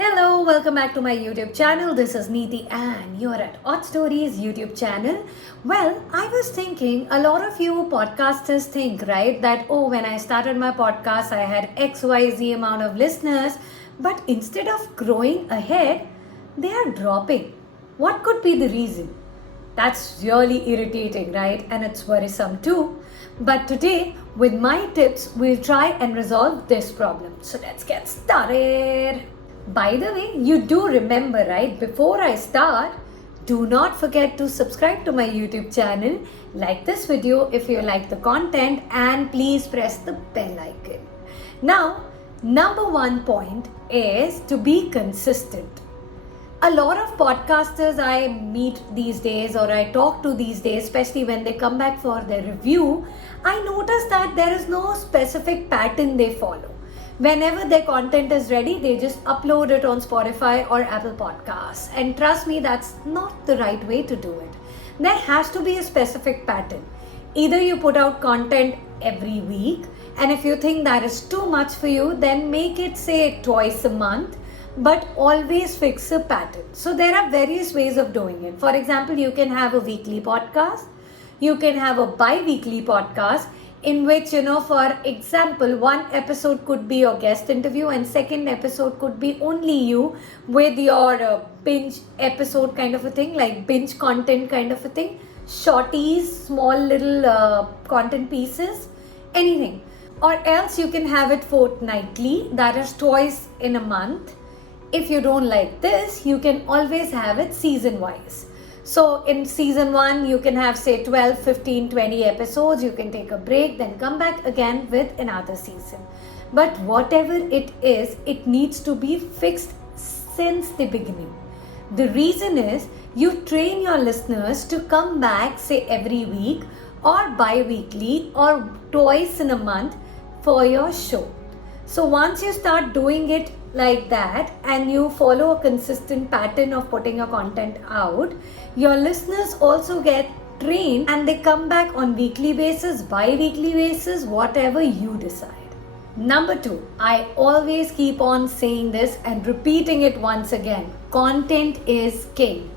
Hello, welcome back to my YouTube channel. This is Neeti and you're at Odd Stories YouTube channel. Well, I was thinking a lot of you podcasters think, right, that when I started my podcast, I had XYZ amount of listeners, but instead of growing ahead, they are dropping. What could be the reason? That's really irritating, right? And it's worrisome too. But today, with my tips, we'll try and resolve this problem. So let's get started. By the way, you do remember, right? Before I start, do not forget to subscribe to my YouTube channel, like this video if you like the content, and please press the bell icon. Now, number one point is to be consistent. A lot of podcasters I meet these days or I talk to these days, especially when they come back for their review, I notice that there is no specific pattern they follow. Whenever their content is ready, they just upload it on Spotify or Apple Podcasts. And trust me, that's not the right way to do it. There has to be a specific pattern. Either you put out content every week, and if you think that is too much for you, then make it say twice a month, but always fix a pattern. So there are various ways of doing it. For example, you can have a weekly podcast. You can have a bi-weekly podcast, in which, for example, one episode could be your guest interview and second episode could be only you with your binge episode kind of a thing, like binge content kind of a thing, shorties, small little content pieces, anything. Or else you can have it fortnightly, that is twice in a month. If you don't like this, you can always have it season wise. So in season 1, you can have say 12, 15, 20 episodes. You can take a break, then come back again with another season. But whatever it is, it needs to be fixed since the beginning. The reason is you train your listeners to come back say every week or bi-weekly or twice in a month for your show. So once you start doing it like that and you follow a consistent pattern of putting your content out, your listeners also get trained and they come back on weekly basis, bi-weekly basis, whatever you decide. Number 2, I always keep on saying this and repeating it once again. Content is king.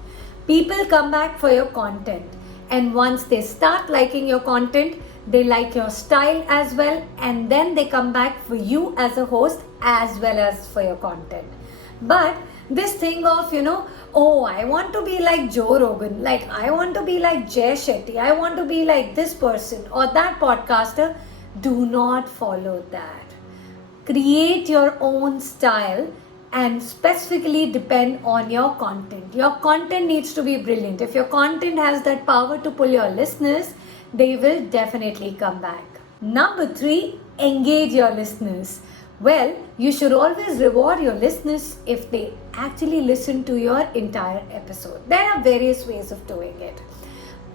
People come back for your content, and once they start liking your content, they like your style as well, and then they come back for you as a host as well as for your content. But this thing of, I want to be like Joe Rogan, like I want to be like Jay Shetty, I want to be like this person or that podcaster, do not follow that. Create your own style and specifically depend on your content. Your content needs to be brilliant. If your content has that power to pull your listeners, they will definitely come back. Number 3, engage your listeners. Well, you should always reward your listeners if they actually listen to your entire episode. There are various ways of doing it.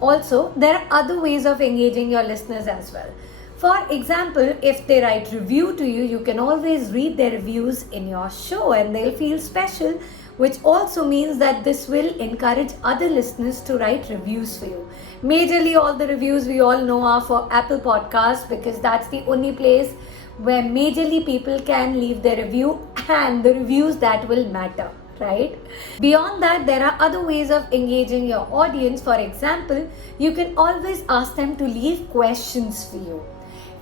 Also, there are other ways of engaging your listeners as well. For example, if they write review to you, you can always read their reviews in your show and they'll feel special, which also means that this will encourage other listeners to write reviews for you. Majorly, all the reviews we all know are for Apple Podcasts because that's the only place where majorly people can leave their review and the reviews that will matter, right? Beyond that, there are other ways of engaging your audience. For example, you can always ask them to leave questions for you.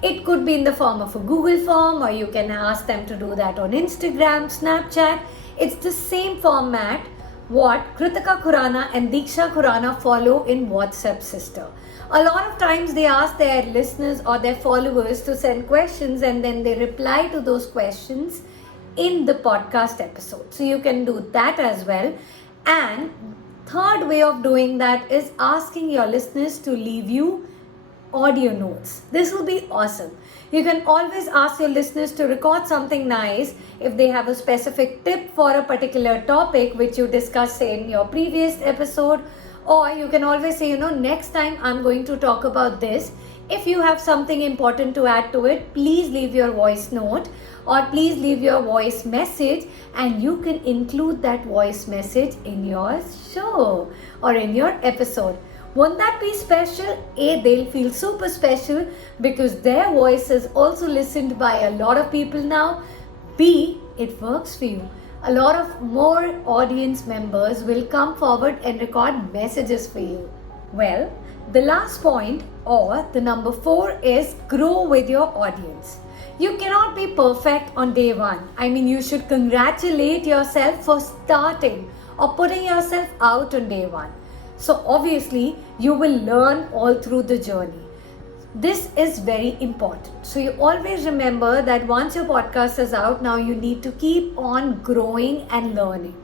It could be in the form of a Google form, or you can ask them to do that on Instagram, Snapchat. It's the same format what Kritika Khurana and Diksha Khurana follow in WhatsApp Sister. A lot of times they ask their listeners or their followers to send questions and then they reply to those questions in the podcast episode. So you can do that as well. And third way of doing that is asking your listeners to leave you audio notes. This will be awesome. You can always ask your listeners to record something nice if they have a specific tip for a particular topic which you discussed in your previous episode, or you can always say, next time I'm going to talk about this. If you have something important to add to it, please leave your voice note or please leave your voice message and you can include that voice message in your show or in your episode. Won't that be special? A, they'll feel super special because their voice is also listened by a lot of people now. B, it works for you. a lot of more audience members will come forward and record messages for you. Well, the last point, or the number 4, is grow with your audience. You cannot be perfect on day one. I mean, you should congratulate yourself for starting or putting yourself out on day one. So obviously, you will learn all through the journey. This is very important. So you always remember that once your podcast is out, now you need to keep on growing and learning.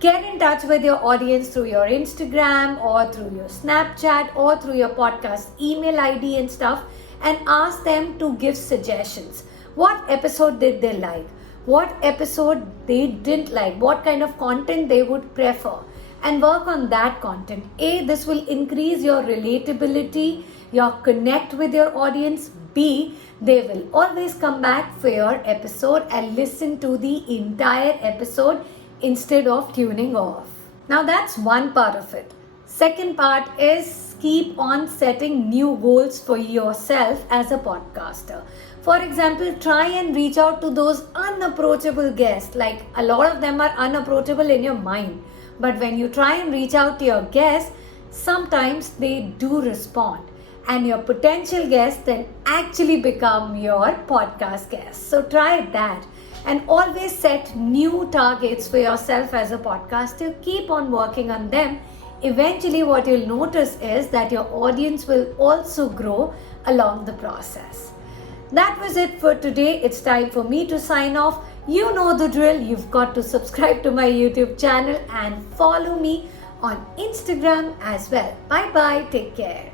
Get in touch with your audience through your Instagram or through your Snapchat or through your podcast email ID and stuff, and ask them to give suggestions. What episode did they like? What episode they didn't like? What kind of content they would prefer? And work on that content. This will increase your relatability, your connect with your audience. B, they will always come back for your episode and listen to the entire episode instead of tuning off. Now that's one part of it. Second part is keep on setting new goals for yourself as a podcaster. For example, try and reach out to those unapproachable guests. Like, a lot of them are unapproachable in your mind. But when you try and reach out to your guests, sometimes they do respond. And your potential guests then actually become your podcast guests. So try that. And always set new targets for yourself as a podcaster. Keep on working on them. Eventually, what you'll notice is that your audience will also grow along the process. That was it for today. It's time for me to sign off. You know the drill. You've got to subscribe to my YouTube channel and follow me on Instagram as well. Bye bye. Take care.